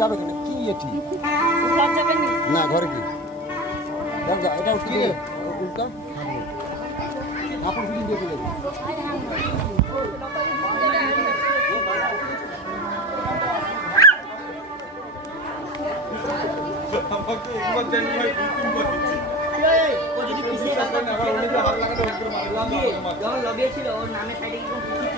যাবে কেন কি এটি না ঘরে কি এটা কি উল্টা আপন ফিলিং দিয়ে দিলেন আমাকে একবার দেন ভাই বুকিং করে দিচ্ছি ও যদি পিছিয়ে রাখা আবার উনি যে হাত লাগাতে একদম মারলাম লবিয়ে ছিল ওর নামে সাইডে কি